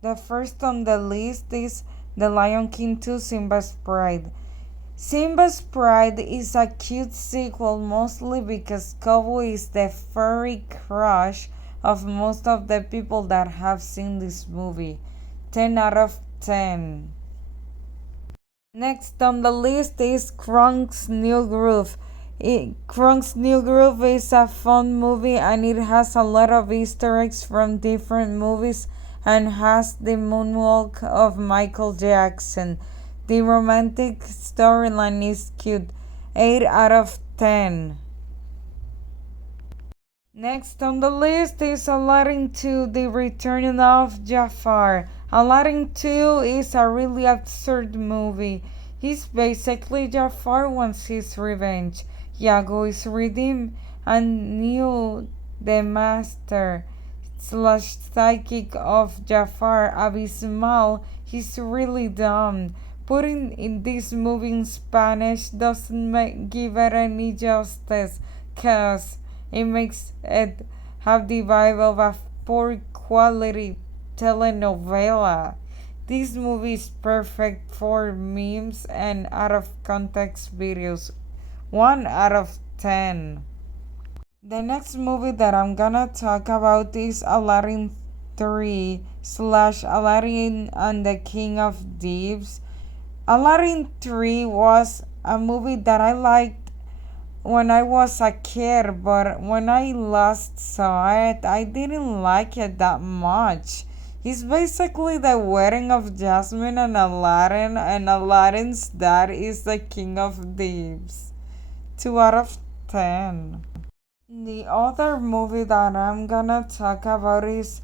The first on the list is The Lion King 2 Simba's Pride. Simba's Pride is a cute sequel mostly because Kobo is the furry crush of most of the people that have seen this movie. 10 out of 10. Next on the list is Kronk's New Groove. Kronk's New Groove is a fun movie and it has a lot of Easter eggs from different movies and has the moonwalk of Michael Jackson. The romantic storyline is cute. 8 out of 10. Next on the list is Aladdin 2 The Return of Jafar. Aladdin 2 is a really absurd movie. He's basically Jafar wants his revenge. Iago is redeemed and Neo, the master slash psychic of Jafar Abismal, he's really dumb. Putting in this movie in Spanish doesn't give it any justice, cause it makes it have the vibe of a poor quality telenovela. This movie is perfect for memes and out of context videos. 1 out of 10. The next movie that I'm gonna talk about is Aladdin 3 slash Aladdin and the King of Thieves. Aladdin 3 was a movie that I liked when I was a kid, but when I last saw it, I didn't like it that much. It's basically the wedding of Jasmine and Aladdin's dad is the king of thieves. 2 out of 10. The other movie that I'm gonna talk about is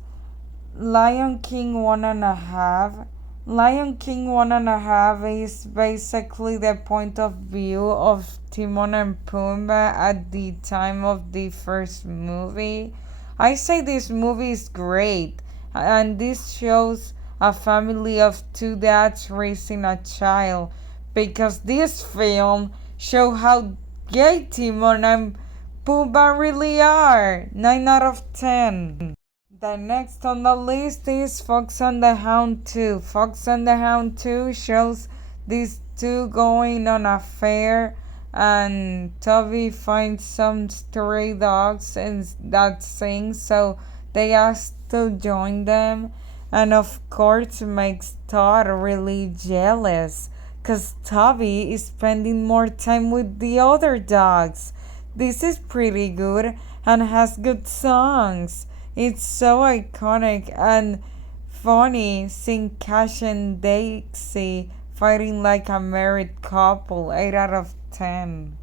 Lion King One and a Half. Lion King One and a Half is basically the point of view of Timon and Pumbaa at the time of the first movie. I say this movie is great, and this shows a family of two dads raising a child because this film show how gay Timon and Pumbaa really are. 9 out of 10. The next on the list is Fox and the Hound 2. Fox and the Hound 2 shows these two going on a fair and Toby finds some stray dogs and that sing, so they ask to join them, and of course makes Todd really jealous because Toby is spending more time with the other dogs. This is pretty good and has good songs. It's so iconic and funny seeing Cash and Daisy fighting like a married couple. 8 out of 10.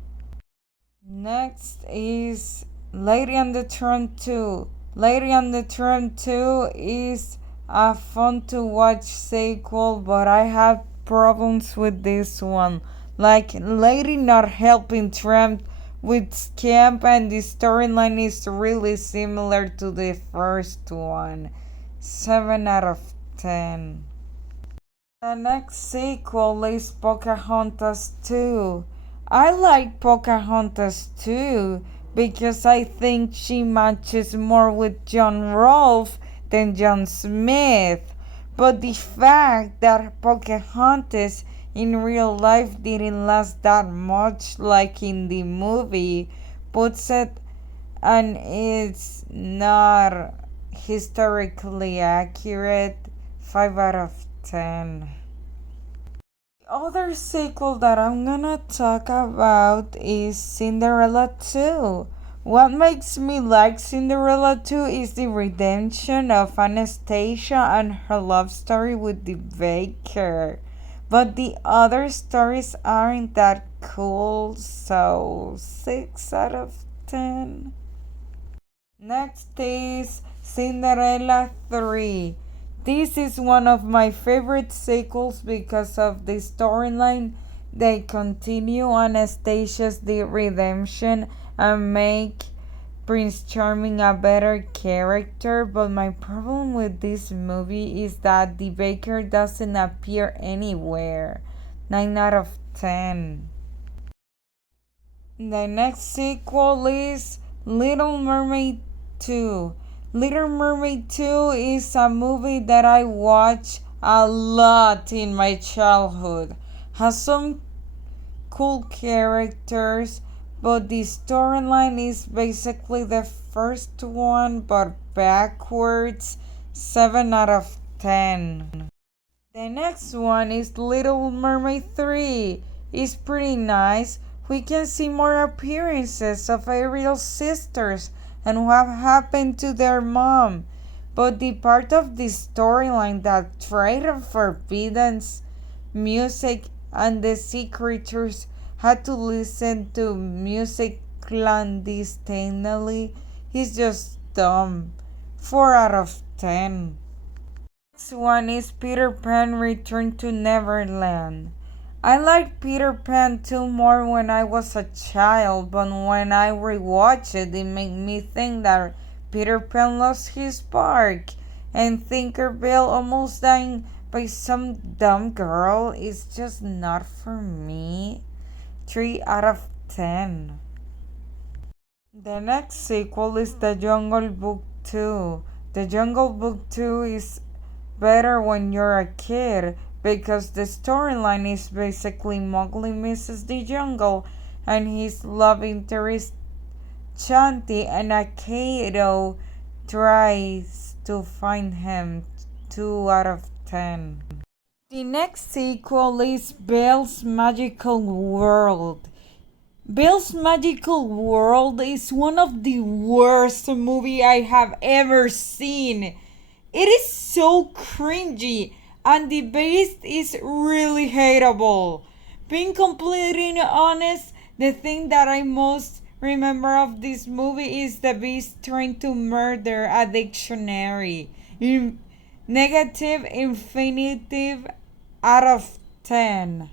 Next is Lady and the Tramp 2. Lady and the Tramp 2 is a fun to watch sequel, but I have problems with this one. Like Lady not helping Tramp with Scamp, and the storyline is really similar to the first one. 7 out of 10. The next sequel is Pocahontas 2. I like Pocahontas 2 because I think she matches more with John Rolfe than John Smith. But the fact that Pocahontas in real life didn't last that much like in the movie puts it, and it's not historically accurate. 5 out of 10. The other sequel that I'm gonna talk about is Cinderella 2. What makes me like Cinderella 2 is the redemption of Anastasia and her love story with the baker. But the other stories aren't that cool, so 6 out of 10. Next is Cinderella 3. This is one of my favorite sequels because of the storyline. They continue Anastasia's the redemption and make Prince Charming a better character, but my problem with this movie is that the baker doesn't appear anywhere. 9 out of 10. The next sequel is Little Mermaid 2. Little Mermaid 2 is a movie that I watched a lot in my childhood. Has some cool characters, but the storyline is basically the first one but backwards. 7 out of 10. The next one is Little Mermaid 3. It's pretty nice. We can see more appearances of Ariel's sisters and what happened to their mom. But the part of the storyline that tried forbidden music and the sea creatures had to listen to music clandestinely is just dumb. 4 out of 10. Next one is Peter Pan Return to Neverland. I liked Peter Pan 2 more when I was a child, but when I rewatched it, it made me think that Peter Pan lost his spark, and Tinkerbell almost dying by some dumb girl is just not for me. 3 out of 10. The next sequel is The Jungle Book 2. The Jungle Book 2 is better when you're a kid because the storyline is basically Mowgli misses the jungle and his love interest Chanti and Akato tries to find him. 2 out of 10. The next sequel is Belle's Magical World. Belle's Magical World is one of the worst movies I have ever seen. It is so cringy and the beast is really hateable. Being completely honest, the thing that I most remember of this movie is the beast trying to murder a dictionary. Negative infinitive out of 10.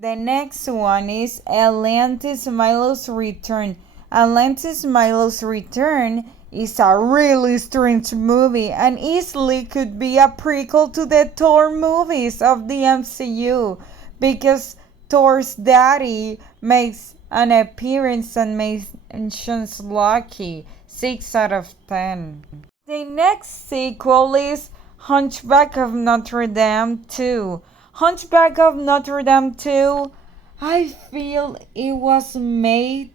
The next one is Atlantis Milo's Return. Atlantis Milo's Return is a really strange movie and easily could be a prequel to the Thor movies of the MCU because Thor's daddy makes an appearance and mentions Loki. 6 out of 10. The next sequel is Hunchback of Notre Dame 2. Hunchback of Notre Dame 2, I feel it was made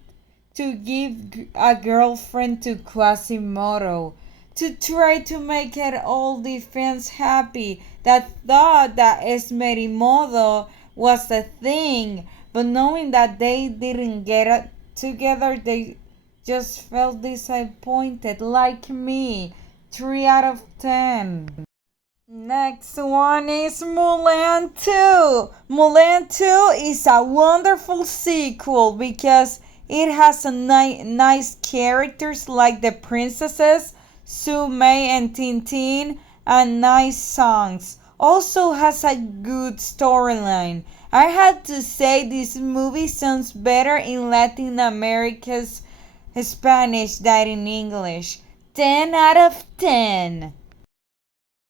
to give a girlfriend to Quasimodo, to try to make it all the fans happy that thought that Esmerimodo was a thing, but knowing that they didn't get it together, they just felt disappointed like me. 3 out of 10. Next one is Mulan 2. Mulan 2 is a wonderful sequel because it has a nice characters like the princesses, Su Mei and Tintin, and nice songs. Also has a good storyline. I had to say this movie sounds better in Latin America's Spanish than in English. 10 out of 10.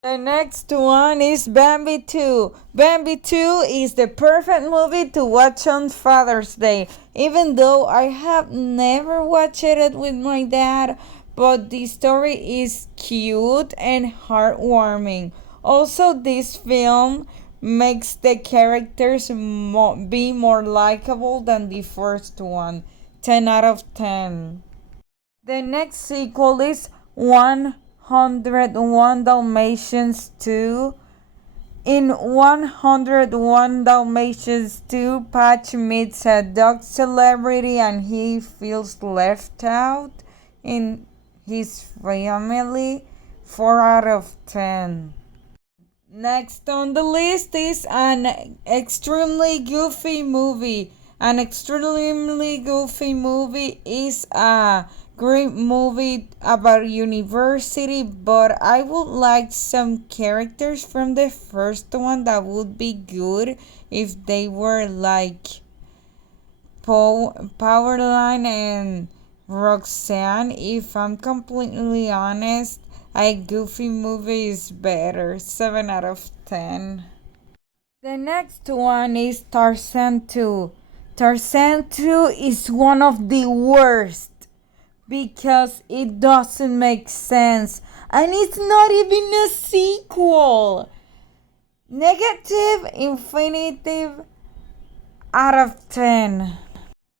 The next one is Bambi 2. Bambi 2 is the perfect movie to watch on Father's Day, even though I have never watched it with my dad, but the story is cute and heartwarming. Also, this film makes the characters be more likable than the first one. 10 out of 10. The next sequel is 101 Dalmatians 2. In 101 Dalmatians 2, Patch meets a dog celebrity and he feels left out in his family. 4 out of 10. Next on the list is an extremely goofy movie. An extremely goofy movie is a great movie about university, but I would like some characters from the first one that would be good if they were like Powerline and Roxanne. If I'm completely honest, a goofy movie is better. 7 out of 10. The next one is Tarzan 2. Tarzan 2 is one of the worst because it doesn't make sense and it's not even a sequel. Negative infinitive out of 10.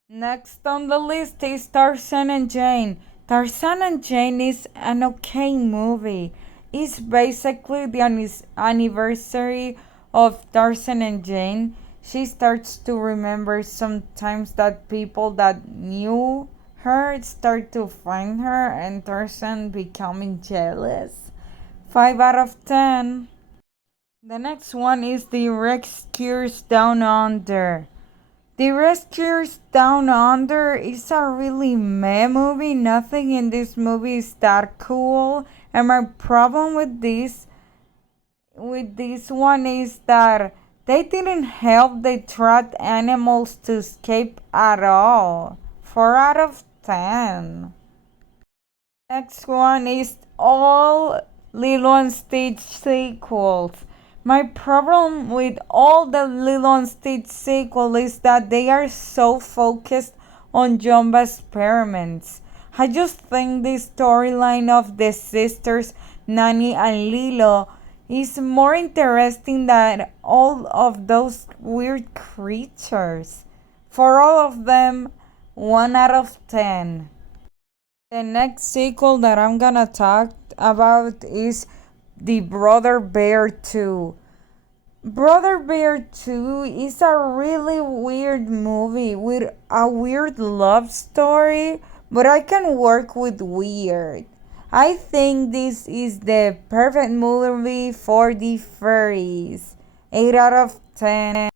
Next on the list is Tarzan and Jane. Tarzan and Jane is an okay movie. It's basically the anniversary of Tarzan and Jane. She starts to remember sometimes that people that knew her start to find her and Tarzan becoming jealous. 5 out of 10. The next one is The Rescuers Down Under. The Rescuers Down Under is a really meh movie. Nothing in this movie is that cool. And my problem with this one is that they didn't help the trapped animals to escape at all. 4 out of 10. Next one is all Lilo and Stitch sequels. My problem with all the Lilo and Stitch sequels is that they are so focused on Jumba experiments. I just think the storyline of the sisters Nani and Lilo is more interesting than all of those weird creatures. For all of them, 1 out of 10. The next sequel that I'm gonna talk about is The Brother Bear 2. Brother Bear 2 is a really weird movie with a weird love story, but I can work with weird. I think this is the perfect movie for the furries. 8 out of 10.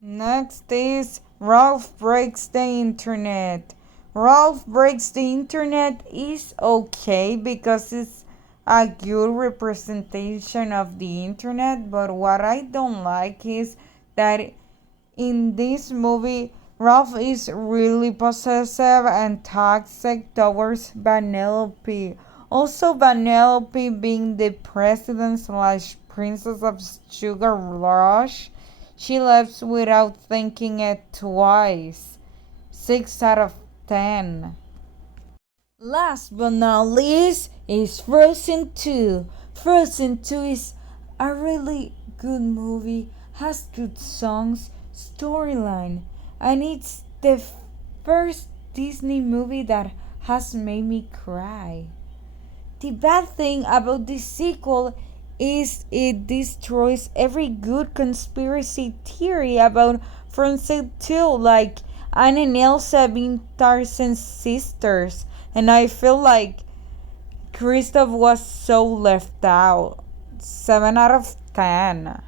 Next is Ralph Breaks the Internet. Ralph Breaks the Internet is okay because it's a good representation of the internet, but what I don't like is that in this movie, Ralph is really possessive and toxic towards Vanellope. Also, Vanellope being the president slash princess of Sugar Rush, she left without thinking it twice. 6 out of 10. Last but not least is Frozen 2. Frozen 2 is a really good movie, has good songs, storyline, and it's the first Disney movie that has made me cry. The bad thing about this sequel is it destroys every good conspiracy theory about Frozen 2, like Anna and Elsa being Tarzan's sisters, and I feel like Kristoff was so left out. 7 out of 10.